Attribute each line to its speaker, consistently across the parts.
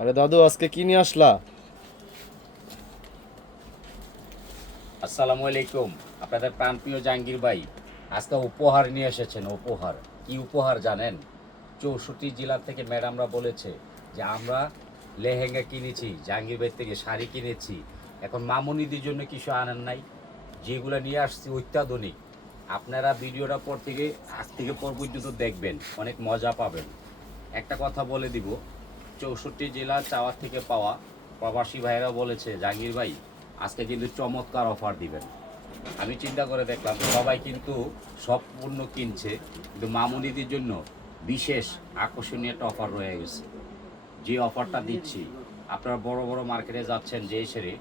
Speaker 1: আরে দাদু, আজকে কি নিয়ে আসলা?
Speaker 2: আসসালামু আলাইকুম। আপনাদের প্রাণপ্রিয় জাহাঙ্গীর ভাই, আজকে উপহার নিয়ে এসেছেন, উপহার। কি উপহার জানেন? চৌষট্টি জেলা থেকে ম্যাডামরা বলেছে যে আমরা লেহেঙ্গা কিনেছি, জাহাঙ্গীর ভাই থেকে শাড়ি কিনেছি। এখন মামুনিদের জন্য কিছু আনেন নাই। যেগুলো নিয়ে আসছি অত্যাধুনিক। আপনারা ভিডিওটা পর থেকে, আজ থেকে পর পর্যন্ত দেখবেন, অনেক মজা পাবেন। একটা কথা বলে দিব চৌষট্টি জেলা চাওয়ার থেকে পাওয়া প্রবাসী ভাইরা বলেছে জাহাঙ্গীর ভাই, আজকে কিন্তু চমৎকার অফার দিবেন। আমি চিন্তা করে দেখলাম সবাই কিন্তু সব পণ্য কিনছে, কিন্তু মামুনিদের জন্য বিশেষ আকর্ষণীয় একটা অফার রয়ে গেছে। যে অফারটা দিচ্ছি, আপনারা বড় বড় মার্কেটে যাচ্ছেন যে সেরে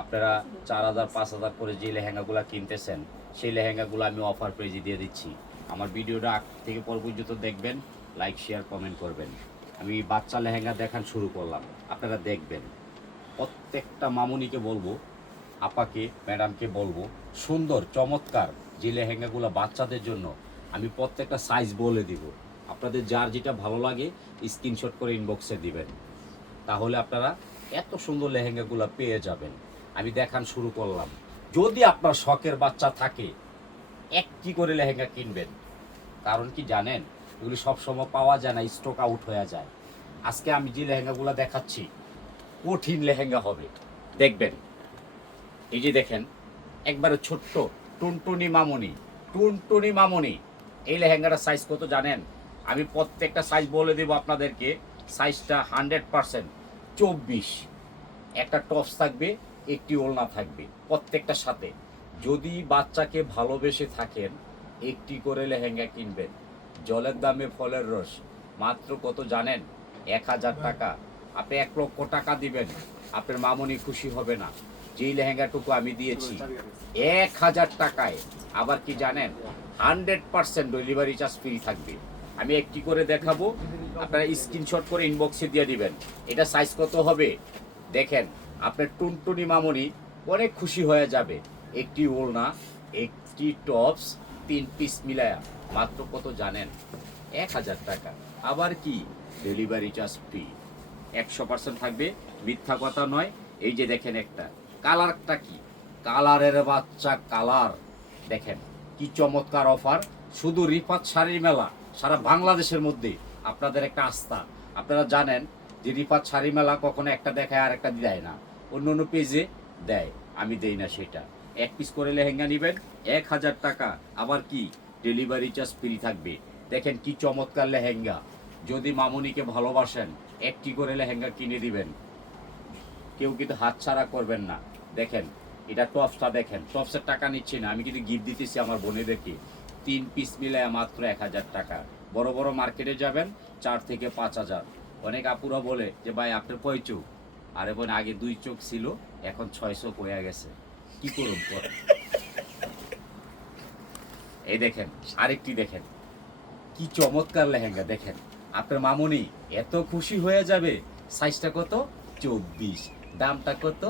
Speaker 2: আপনারা চার হাজার, পাঁচ হাজার করে যে লেহেঙ্গাগুলো কিনতেছেন, সেই লেহেঙ্গাগুলো আমি অফার প্রাইজে দিয়ে দিচ্ছি। আমার ভিডিওটা থেকে পর পর্যন্ত দেখবেন লাইক শেয়ার কমেন্ট করবেন। আমি বাচ্চা লেহেঙ্গা দেখান শুরু করলাম। আপনারা দেখবেন। প্রত্যেকটা মামুনিকে বলব, আপাকে, ম্যাডামকে বলব, সুন্দর, চমৎকার যে লেহেঙ্গাগুলো বাচ্চাদের জন্য আমি প্রত্যেকটা সাইজ বলে দিব। আপনাদের যার যেটা ভালো লাগে স্ক্রিনশট করে ইনবক্সে দিবেন। তাহলে আপনারা এত সুন্দর লেহেঙ্গাগুলো পেয়ে যাবেন। আমি দেখান শুরু করলাম। যদি আপনার শখের বাচ্চা থাকে একটি করে লেহেঙ্গা কিনবেন? কারণ কি জানেন? এগুলি সবসময় পাওয়া যায় না স্টক আউট হয়ে যায়। আজকে আমি যে লেহেঙ্গাগুলো দেখাচ্ছি, কঠিন লেহেঙ্গা হবে। দেখবেন, এই যে দেখেন, একবারে ছোট্ট, টুনটুনি মামনি টুনটুনি মামনি। এই লেহেঙ্গাটার সাইজ কত জানেন? আমি প্রত্যেকটা সাইজ বলে দেবো আপনাদেরকে সাইজটা হান্ড্রেড পারসেন্ট চব্বিশ। একটা টপস থাকবে, একটি ওলনা থাকবে, প্রত্যেকটার সাথে। যদি বাচ্চাকে ভালোবেসে থাকেন, একটি করে লেহেঙ্গা কিনবেন। জলের দামে ফলের রস। মাত্র কত জানেন? এক হাজার টাকা। আপনি এক লক্ষ টাকা দিবেন। আপনার মামনি খুশি হবে না। যেই লেহেঙ্গাটুকু আমি দিয়েছি, এক হাজার টাকায়। আবার কি জানেন? Hundred percent delivery charge free থাকবে। আমি একটি করে দেখাবো। আপনারা স্ক্রিনশট করে ইনবক্সে দিয়ে দিবেন। এটা সাইজ কত হবে? দেখেন, আপনার টুনটুনি মামনি অনেক খুশি হয়ে যাবে। একটি ওড়না, একটি টপস তিন পিস মিলায়া। মাত্র কত জানেন? এক হাজার টাকা। আবার কি? ডেলিভারি চার্জ ফ্রি একশো পার্সেন্ট থাকবে, মিথ্যা কথা নয়। এই যে দেখেন একটা, কালারটা কি? কালারের বাচ্চা কালার। দেখেন, কি চমৎকার অফার শুধু রিফাত শাড়ির মেলা, সারা বাংলাদেশের মধ্যে। আপনাদের একটা আস্থা। আপনারা জানেন যে রিফাত শাড়ি মেলা কখনো একটা দেখায় আর একটা দেয় না। অন্য অন্য পেজে দেয়। আমি দেই না সেটা। এক পিস করে লেহেঙ্গা নেবেন, এক হাজার টাকা। আবার কি? ডেলিভারি চার্জ ফ্রি থাকবে। দেখেন কি চমৎকার লেহেঙ্গা। যদি মামুনিকে ভালোবাসেন, একটি করে লেহেঙ্গা কিনে দিবেন। কেউ কিন্তু হাতছাড়া করবেন না। দেখেন, এটা টপসটা দেখেন। টপসের টাকা নিচ্ছি না, আমি কিন্তু গিফট দিতেছি আমার বোনেদেরকে। তিন পিস মিলায় মাত্র এক হাজার টাকা। বড় বড় মার্কেটে যাবেন, চার থেকে পাঁচ হাজার। অনেক আপুরা বলে যে, ভাই, আপনার কয় চোখ? আরে বোন, আগে দুই চোখ ছিল, এখন ছয় চোখ হয়ে গেছে। কি করুন করেন এই দেখেন, আরেকটি দেখেন। কি চমৎকার লেহেঙ্গা, দেখেন। আপনার মামুনি এত খুশি হয়ে যাবে সাইজটা কত? চব্বিশ, দামটা কত?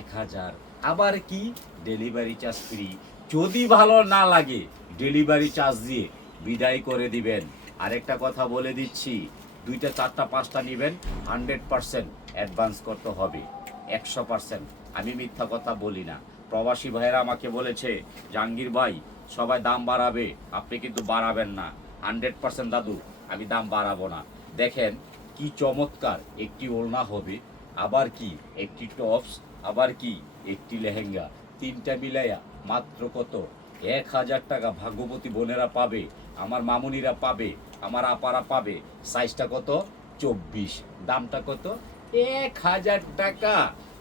Speaker 2: এক হাজার। আবার কি? ডেলিভারি চার্জ ফ্রি যদি ভালো না লাগে ডেলিভারি চার্জ দিয়ে বিদায় করে দিবেন। আরেকটা কথা বলে দিচ্ছি, দুইটা, চারটা, পাঁচটা নেবেন হান্ড্রেড পার্সেন্ট অ্যাডভান্স করতে হবে। একশো পার্সেন্ট আমি মিথ্যা কথা বলি না। প্রবাসী ভাইয়েরা আমাকে বলেছে, জাহাঙ্গীর ভাই, সবাই দাম বাড়াবে। আপনি কিন্তু বাড়াবেন না। হান্ড্রেড পার্সেন্ট দাদু, আমি দাম বাড়াবো না। দেখেন, কি চমৎকার, একটি ওড়না হবে, আবার কি, একটি টপস, আবার কি, একটি লেহেঙ্গা। তিনটা মিলাইয়া মাত্র কত? এক হাজার টাকা ভাগ্যবতী বোনেরা পাবে, আমার মামুনিরা পাবে, আমার আপারা পাবে। সাইজটা কত? চব্বিশ। দামটা কত? এক হাজার টাকা।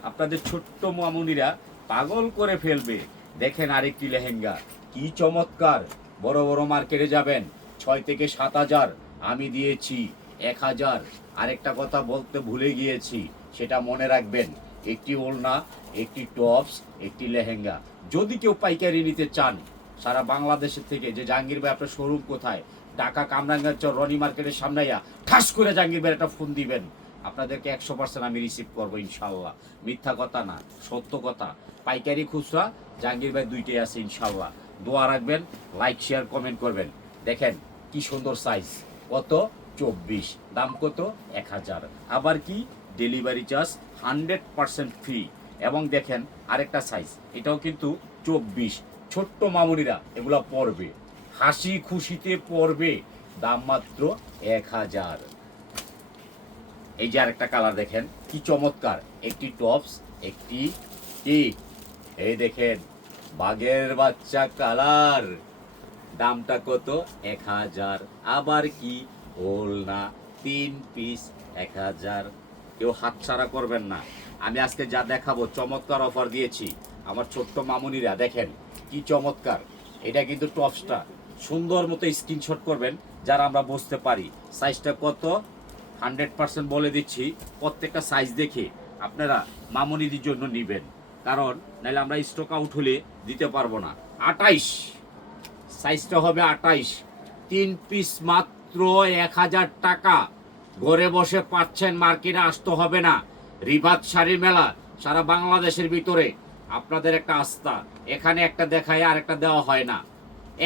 Speaker 2: আপনাদের ছোট্ট মামুনিরা পাগল করে ফেলবে। দেখেন আরেকটি লেহেঙ্গা। কি চমৎকার। বড় বড় মার্কেটে যাবেন। ছয় থেকে সাত হাজার আমি দিয়েছি, এক হাজার। আরেকটা কথা বলতে ভুলে গিয়েছি, সেটা মনে রাখবেন। একটি ওড়না একটি টপস, একটি লেহেঙ্গা। যদি কেউ পাইকারি নিতে চান, সারা বাংলাদেশের থেকে, যে জাহাঙ্গীর ভাই আপনার শোরুম কোথায়? ঢাকা কামরাঙ্গাচর রনি মার্কেটের সামনে ঠাস করে জাহাঙ্গীর ভাই একটা ফোন দিবেন। আপনাদেরকে একশো পার্সেন্ট আমি রিসিভ করব, ইনশাল্লাহ। মিথ্যা কথা না, সত্য কথা। পাইকারি খুচরা, জাহাঙ্গীর ভাই দুইটাই আছে, ইনশাল্লাহ। দোয়া রাখবেন লাইক শেয়ার কমেন্ট করবেন। দেখেন, কি সুন্দর সাইজ কত? চব্বিশ। দাম কত? এক হাজার। আবার কি? Delivery charge hundred percent free এবং দেখেন, আরেকটা সাইজ এটাও কিন্তু চব্বিশ। ছোট্ট মামুনিরা এগুলা পড়বে হাসি খুশিতে পড়বে দাম মাত্র এক হাজার। এই যে আরেকটা কালার দেখেন, কি চমৎকার। একটি টপস একটি কি এই দেখেন, বাঘের বাচ্চা কালার দামটা কত? এক হাজার। আবার কি? হোল না, তিন পিস এক হাজার। কেউ হাতছাড়া করবেন না। আমি আজকে যা দেখাবো, চমৎকার অফার দিয়েছি। আমার ছোট্ট মামুনিরা, দেখেন, কি চমৎকার। এটা কিন্তু টপসটা সুন্দর মতো স্ক্রিনশট করবেন, যারা আমরা বুঝতে পারি। সাইজটা কত? হান্ড্রেড পার্সেন্ট বলে দিচ্ছি, প্রত্যেকটা সাইজ দেখে আপনারা মামুনিদের জন্য নেবেন। কারণ নাহলে আমরা স্টক আউট হলে দিতে পারব না। আটাইশ সাইজটা হবে আটাইশ তিন পিস মাত্র এক হাজার টাকা। ঘরে বসে পাচ্ছেন মার্কেটে আসতে হবে না। রিবাত শাড়ি মেলা সারা বাংলাদেশের ভিতরে। আপনাদের একটা আস্থা। এখানে একটা দেখায় আর একটা দেওয়া হয় না।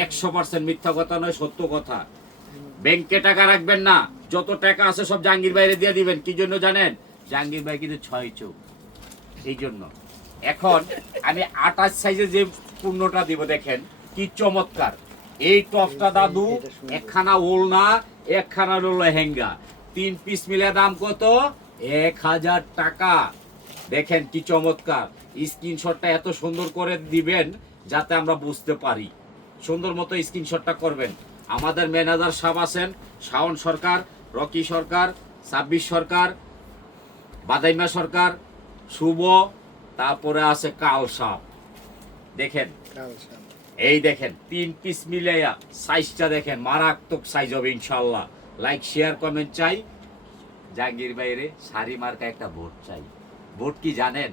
Speaker 2: একশো পার্সেন্ট মিথ্যা কথা নয়, সত্য কথা। ব্যাংকে টাকা রাখবেন না। যত টাকা আছে সব জাহাঙ্গীর বাইরে দিয়ে দিবেন। কি জন্য জানেন? জাহাঙ্গীর ভাই কিন্তু ছয় চোখ। এই জন্য। এখন আমি আঠাশ সাইজের যে পূর্ণটা দিব, দেখেন, কি চমৎকার। এই টপটা দাদু, একখানা ওলনা, একখানা হলো লেহেঙ্গা। তিন পিস মিলে দাম কত? এক হাজার টাকা। দেখেন কি চমৎকার। স্ক্রিনশটটা এত সুন্দর করে দিবেন, যাতে আমরা বুঝতে পারি। সুন্দর মতো স্ক্রিনশটটা করবেন। আমাদের ম্যানেজার সাহেব আছেন শাওন সরকার রকি সরকার সাব্বির সরকার বাদাইমা সরকার শুভ তারপরে আছে কাল সাপ দেখেন এই দেখেন তিন পিস মিলাইয়া সাইজটা দেখেন মারাত্মক সাইজ হবে ইনশাল্লাহ লাইক শেয়ার কমেন্ট চাই। জাহাঙ্গীর বাইরে শাড়ি মার্কা একটা ভোট চাই। ভোট কি জানেন?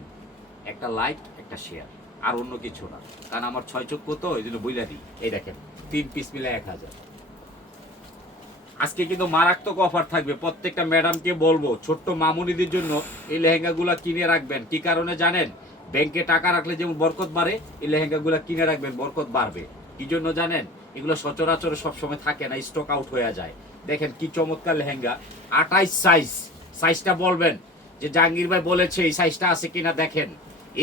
Speaker 2: একটা লাইক একটা শেয়ার আর অন্য কিছু না। কারণ আমার ছয় চোখ কত ওই জন্য বইলা দিই। এই দেখেন, তিন পিস মিলে এক হাজার। আজকে কিন্তু মারাত্মক অফার থাকবে। প্রত্যেকটা ম্যাডামকে বলব, ছোট্ট মামুনিদের জন্য এই লেহেঙ্গাগুলো কিনে রাখবেন। কি কারণে জানেন? ব্যাংকে টাকা রাখলে যেমন বরকত বাড়ে, এই লেহেঙ্গাগুলো কিনে রাখবেন, বরকত বাড়বে। কি জন্য জানেন? এগুলো সচরাচর সবসময় থাকে না স্টক আউট হয়ে যায়। দেখেন কি চমৎকার লেহেঙ্গা। আঠাইশ সাইজ সাইজটা বলবেন যে, জাহাঙ্গীর ভাই বলেছে, এই সাইজটা আছে কিনা দেখেন।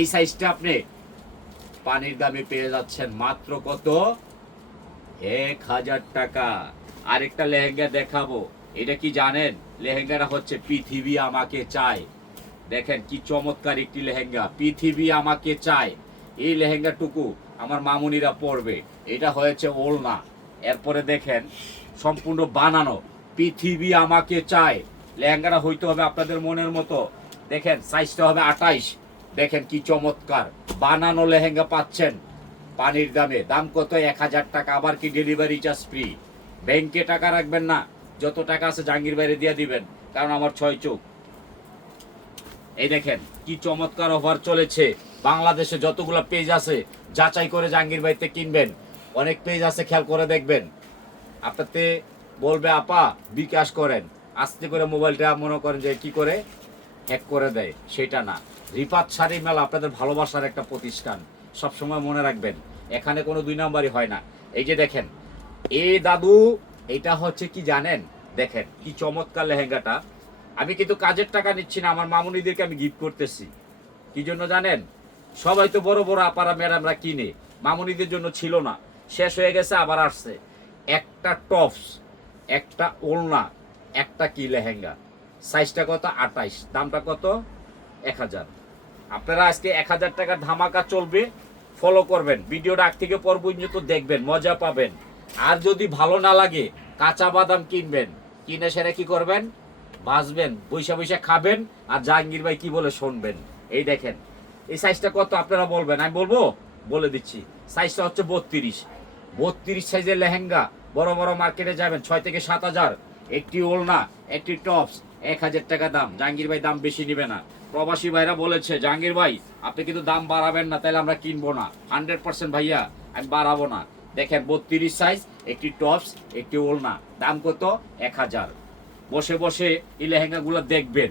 Speaker 2: এই সাইজটা আপনি পানির দামে পেয়ে যাচ্ছেন মাত্র কত? এক হাজার টাকা। আরেকটা লেহেঙ্গা দেখাবো। এটা কি জানেন? লেহেঙ্গাটা হচ্ছে পৃথিবী আমাকে চায়। দেখেন কি চমৎকার একটি লেহেঙ্গা। পৃথিবী আমাকে চায়। এই লেহেঙ্গাটুকু আমার মামুনিরা পরবে। এটা হয়েছে ওলনা এরপরে দেখেন, সম্পূর্ণ বানানো। পৃথিবী আমাকে চায়। লেহেঙ্গাটা হইতে হবে আপনাদের মনের মতো। দেখেন সাইজটা হবে আঠাইশ। দেখেন কি চমৎকার। বানানো লেহেঙ্গা পাচ্ছেন। পানির দামে। দাম কত? এক হাজার টাকা। আবার কি ডেলিভারি চার্জ ফ্রি ব্যাংকে টাকা রাখবেন না। যত টাকা আছে জাহাঙ্গীর বাইরে দিয়ে দিবেন। কারণ আমার ছয় চোখ। এই দেখেন, কি চমৎকার অফার চলেছে। বাংলাদেশে যতগুলো পেজ আছে, যাচাই করে জাহাঙ্গীর বাড়িতে কিনবেন। অনেক পেজ আছে, খেয়াল করে দেখবেন। আপনাতে বলবে, আপা, বিকাশ করেন। আস্তে করে মোবাইলটা মনে করেন যে, কি করে? হ্যাক করে দেয়, সেটা না। রিপাত শাড়ি মেলা আপনাদের ভালোবাসার একটা প্রতিষ্ঠান। সবসময় মনে রাখবেন, এখানে কোনো দুই নাম্বারই হয় না। এই যে দেখেন, এ দাদু, এটা হচ্ছে কি জানেন? দেখেন, কি চমৎকার লেহেঙ্গাটা। আমি কিন্তু কাজের টাকা নিচ্ছি না, আমার মামুনিদেরকে আমি গিফট করতেছি। কি জন্য জানেন? সবাই তো বড় বড় আপারা ম্যাডামরা কিনে। মামুনিদের জন্য ছিল না। শেষ হয়ে গেছে, আবার আসছে। একটা টপস, একটা ওলনা, একটা কি লেহেঙ্গা? সাইজটা কত? আঠাইশ। দামটা কত? এক হাজার। আপনারা আজকে এক হাজার টাকার ধামাকা চলবে ফলো করবেন। ভিডিওটা আগ থেকে পর পর্যন্ত দেখবেন, মজা পাবেন। আর যদি ভালো না লাগে, কাঁচা বাদাম কিনবেন। কিনে সেরে কি করবেন? বাঁচবেন বৈশা বৈশা খাবেন, আর জাহাঙ্গীর ভাই কি বলে শুনবেন? এই দেখেন, এই সাইজটা কত আপনারা বলবেন? আমি বলব? বলে দিচ্ছি। সাইজটা হচ্ছে বত্রিশ। বত্রিশ সাইজের লেহেঙ্গা, বড় বড় মার্কেটে যাবেন, ছয় থেকে সাত হাজার। একটি ওলনা, একটি টপস এক হাজার টাকা দাম। জাহাঙ্গীর ভাই দাম বেশি নিবে না। প্রবাসী ভাইরা বলেছে, জাহাঙ্গীর ভাই, আপনি কিন্তু দাম বাড়াবেন না, তাহলে আমরা কিনবো না। হান্ড্রেড পার্সেন্ট ভাইয়া, আমি বাড়াবো না। দেখেন, বত্রিশ সাইজ একটি টপস একটি ওলনা। দাম কত? এক হাজার। বসে বসে এই লেহেঙ্গাগুলো দেখবেন।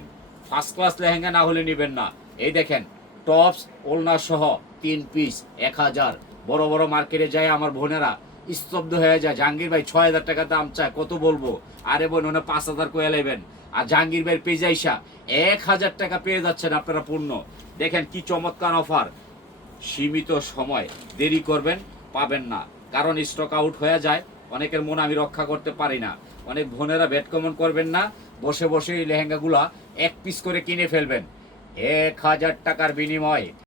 Speaker 2: ফার্স্ট ক্লাস লেহেঙ্গা না হলে নেবেন না। এই দেখেন টপস ওলনা সহ তিন পিস এক হাজার। বড় বড় মার্কেটে যায় আমার বোনেরা, স্তব্ধ হয়ে যায়, জাহাঙ্গীর ভাই, ছয় হাজার টাকা দাম চায়, কত বলব? আরে বোন, ওনে পাঁচ হাজার কয়ে নেবেন আর জাহাঙ্গীর ভাইয়ের পেজাইসা এক হাজার টাকা পেয়ে যাচ্ছেন আপনারা পূর্ণ। দেখেন কি চমৎকার অফার সীমিত সময় দেরি করবেন, পাবেন না। কারণ স্টক আউট হয়ে যায়, অনেকের মন আমি রক্ষা করতে পারি না। অনেক বোনেরা ভেট কমন করবেন না, বসে বসে এই লেহেঙ্গাগুলা এক পিস করে কিনে ফেলবেন। এক হাজার টাকার বিনিময়ে।